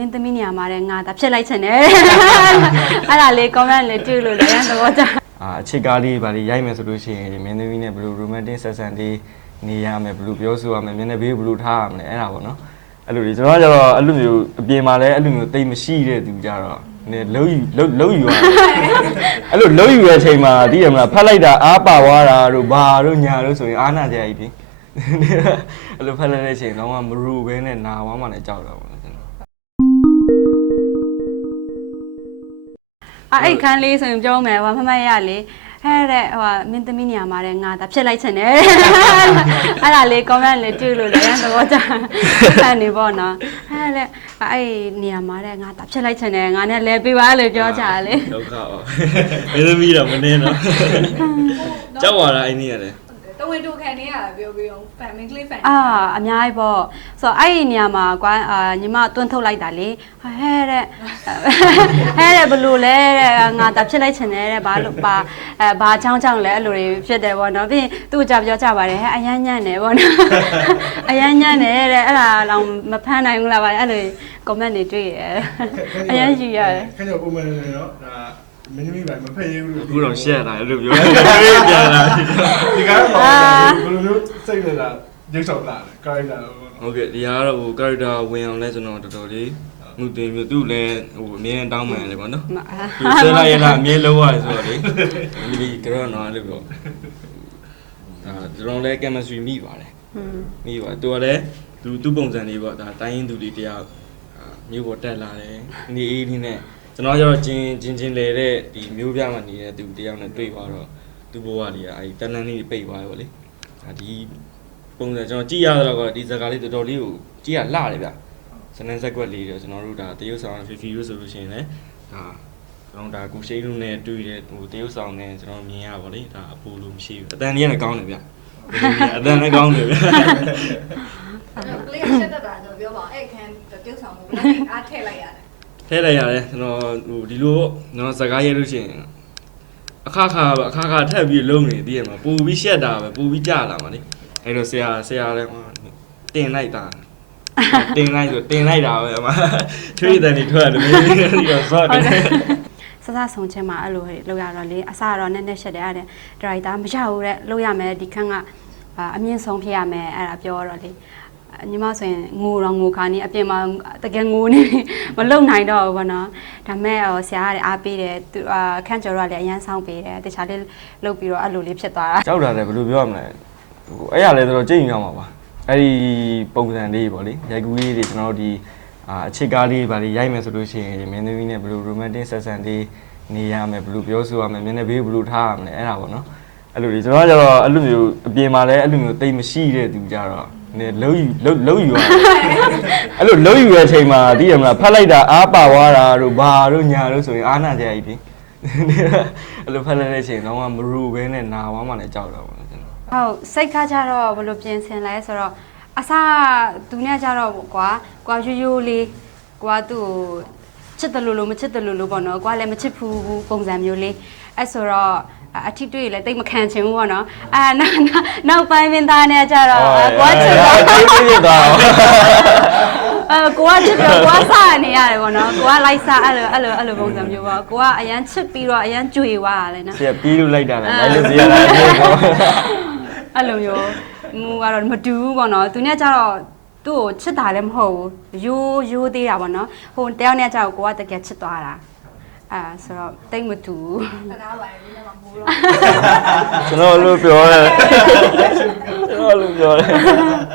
မင်းသမီးနေရာမှာတဲ့ငါဒါဖြစ်လိုက်ချင်တယ်အဲ့ဒါလေး comment လေးတွေ့လို့လည်းရမ်းသဘောကျအာအချစ်ကားလေးဗာလေးရိုက်မယ်ဆိုလို့ရှိရင်မင်းသမီးနဲ့ဘယ်လို romantic ဆက်ဆံလေးနေရမယ်ဘယ်လိုပြောဆိုရမယ်မျက်နှာပေးဘယ်လိုထားရမလဲအဲ့ဒါပေါ့နော်အဲ့လိုကြီးကျွန်တော်ကကျတော့အဲ့လိုမျိုးအပြင်မှာလည်းအဲ့လိုမျိုးတိတ်မရှိတဲ့သူကြတော့နည်းလုံးယူလုံးလုံးယူရတယ်အဲ့လိုလုံးယူတဲ့အချိန်မှာသိရမလားဖတ်လိုက်တာအားပါသွားတာတို့ဘာတို့ညာတို့ဆိုရင်အားနာကြရပြီအဲ့လိုဖတ်လိုက်တဲ့အချိန်တော့မရူဘဲနဲ့နာဝမ်းမှလည်းကြောက်တာပေါ့နော် အဲ့အဲ့ခန်းလေးဆိုရင်ပြောမယ်ဟိုမမရလေဟဲ့တဲ့ဟိုမင်းသမီးနေရာမှာတဲ့ငါဒါဖြစ်လိုက်ချင်တယ်အဲ့ဒါလေး comment လေးတွေ့လို့လည်းရမ်းသဘောကျအဲ့နေပေါ့နော်ဟဲ့လေအဲ့နေရာမှာတဲ့ငါဒါဖြစ်လိုက်ချင်တယ်ငါနဲ့လဲပေးပါလို့ပြောကြတယ်လေဒုက္ခပါမင်းသမီးတော့မနေတော့ကြောက်ရတာအဲ့နည်းရတယ်တ ဝင်တူခံနေရတာပြောပြီးအောင် family clip fan အာအများကြီးပေါ့ဆိုတော့အဲ့ဒီနေရာမှာကွာအာညီမတွန်းထုတ်လိုက်တာလေဟဲ့တဲ့ဟဲ့တဲ့ဘလို့လဲတဲ့ငါဒါဖြစ်လိုက်ချင်တယ်တဲ့ဘာလို့ပါအဲဘာချောင်းချောင်းလဲအဲ့လိုတွေဖြစ်တယ်ပေါ့နော်ပြီးရင်သူ့ကြပြောကြပါတယ်ဟဲ့အရန်ညံ့တယ်ပေါ့နော်အရန်ညံ့တယ်တဲ့အဲ့ဒါတော့မဖမ်းနိုင်ဘူးလားပါအဲ့လို comment တွေတွေ့ရတယ်အရန်ယူရတယ်ခဏပုံမှန်နေတော့ဒါ မင်းသမီးပါမဖက်ရဘူးလို့အခုတော့ရှက်လာအဲ့လိုပြောတယ်ပြန်လာဒီကားမှာဘယ်လိုမျိုးစိတ်နေတာရုပ်ဆောင်လာတယ်ကာရက်တာပေါ့နော်ဟုတ်ကဲ့ဒီဟာကတော့ဟို character ဝင်အောင်လဲကျွန်တော်တော်တော်လေးငုတင်မျိုးသူ့လည်းဟိုအမြဲတောင်းပန်တယ်ပေါ့နော်သူဆွဲလိုက်ရလားအမြဲလုံးရတယ်ဆိုတော့လေဒီကတော့တော့အဲ့လိုပြောဒါကျွန်တော်လည်း chemistry မိပါတယ်อืมမိပါသူကလည်းသူသူ့ပုံစံလေးပေါ့ဒါတိုင်းရင်းသူလေးတယောက်အာမျိုးပေါ်တက်လာတယ်နေအေးလေးနဲ့ ကျွန်တော်ကျတော့ဂျင်းဂျင်းဂျင်းလေတဲ့ဒီမျိုးပြမှာနေတဲ့သူတယောက်နဲ့တွေ့သွားတော့သူ့ဘဝလေးကအဲဒီတန်တန်လေးပိတ်သွားရောလေဒါဒီပုံစံကျွန်တော်ကြည့်ရတော့ဒီဇာတ်ကားလေးတော်တော်လေးကိုကြည့်ရလှတယ်ဗျစနန်းဆက်ကွက်လေးတော့ကျွန်တော်တို့ဒါတရုပ်ဆောင်ဖီဖီလို့ဆိုလို့ရှိရင်လည်းဒါကျွန်တော်ဒါကိုရှိန်လူနဲ့တွေ့တဲ့ဟိုတရုပ်ဆောင်နဲ့ကျွန်တော်မြင်ရပါလေဒါအပူလို့မရှိဘူးအတန်လေးကလည်းကောင်းတယ်ဗျအတန်လည်းကောင်းတယ်ဗျကလေးချက်တက်တာကျွန်တော်ပြောပါအဲ့ခန်းပြုတ်ဆောင်မှုလည်းအားထည့်လိုက်ရတယ် ထဲလိုက်ရတယ်ကျွန်တော်ဟိုဒီလိုကျွန်တော်စကားရဲလို့ရှိရင်အခါခါပဲအခါခါထက်ပြီးလုံးနေတည်ရမှာပူပြီးရှက်တာပဲပူပြီးကြလာမှာလေအဲ့တော့ဆရာဆရာလည်းတင်လိုက်တာတင်လိုက်ဆိုတင်လိုက်တာပဲအမချွေးတယ်နေထွက်တယ်မင်းဒီတော့စော့တယ်စစဆုံချင်းမှာအဲ့လိုလောက်ရတော့လေအစတော့နည်းနည်းရှက်တယ်အဲ့ဒါဒရိုက်တာမရဘူးတဲ့လောက်ရမယ်ဒီခန်းကအအမြင့်ဆုံးဖြစ်ရမယ်အဲ့ဒါပြောတော့လေ ညီမဆိုရင်ငိုတော့ငိုခါနေအပြင်မှာတကယ်ငိုနေမလုံနိုင်တော့ဘူးဗောနော်ဒါမဲ့ဟိုဆရာကလည်းအားပေးတယ်သူအခန်းကျော်တော့လည်းအရန်ဆောင်ပေးတယ်တခြားလေးလုတ်ပြီးတော့အဲ့လိုလေးဖြစ်သွားတာကြောက်တာလည်းဘယ်လိုပြောရမလဲဟိုအဲ့ရလဲဆိုတော့ကြိတ်ရင်ရမှာပါအဲ့ဒီပုံစံလေးပေါ့လေရိုက်ကူးလေးတွေကျွန်တော်တို့ဒီအာအချစ်ကားလေးဗာလေးရိုက်မယ်ဆိုလို့ရှိရင်မင်းသမီးနဲ့ဘယ်လို romantic ဆက်ဆံလေးနေရမယ်ဘယ်လိုပြောဆိုရမယ်မျက်နှာပေးဘယ်လိုထားရမလဲအဲ့ဒါပေါ့နော်အဲ့လိုကြီးကျွန်တော်ကကျတော့အဲ့လိုမျိုးအပြင်မှာလည်းအဲ့လိုမျိုးတိတ်မရှိတဲ့သူကြတော့ နည်းလုံးယူလုံးလုံးယူရတယ်အဲ့လိုလုံးယူတဲ့အချိန်မှာသိရမလားဖတ်လိုက်တာအားပါသွားတာတို့ဘာတို့ညာတို့ဆိုရင်အားနာကြရပြီအဲ့လိုဖတ်လိုက်တဲ့အချိန်တော့မရူဘဲနဲ့နာဝမ်းမှလည်းကြောက်တာပေါ့နော်ကျွန်တော်ဟုတ်စိတ်ကကြတော့ဘယ်လိုပြင်ဆင်လဲဆိုတော့အစသူနဲ့ကြတော့ကွာကွာရိုးရိုးလေးကွာသူ့ကိုချစ်တယ်လို့လို့မချစ်တယ်လို့လို့ပေါ့နော်ကွာလည်းမချစ်ဘူးပုံစံမျိုးလေးအဲ့ဆိုတော့ အထီးတွေ့လည်းတိတ်မခံချင်ဘူးပေါ့နော်အာနောက်နောက်ပိုင်းပင်သားနဲ့ကြတော့ကွာချစ်တော့တိတ်ပြစ်သွားအောင်အဲကိုကချစ်တော့ကိုကစနေရတယ်ပေါ့နော်ကိုကလိုက်စအဲ့လိုအဲ့လိုအဲ့လိုပုံစံမျိုးပေါ့ကိုကအရန်ချစ်ပြီးတော့အရန်ကြွေသွားတာလေနော်ဆရာပြီးလို့လိုက်တာလည်းလိုက်လို့ပြရတာလေပေါ့အဲ့လိုမျိုးမူကတော့မတူဘူးပေါ့နော်သူနဲ့ကြတော့သူ့ကိုချစ်တာလည်းမဟုတ်ဘူးရိုးရိုးသေးတာပေါ့နော်ဟိုတယောက်နဲ့ကြတော့ကိုကတကယ်ချစ်သွားတာ အာဆိုတော့တိတ်မတူဘူးတနာပါတယ်ဒီမှာမိုးတော့ကျွန်တော်လို့ပြောတယ်ကျွန်တော်လို့ပြောတယ်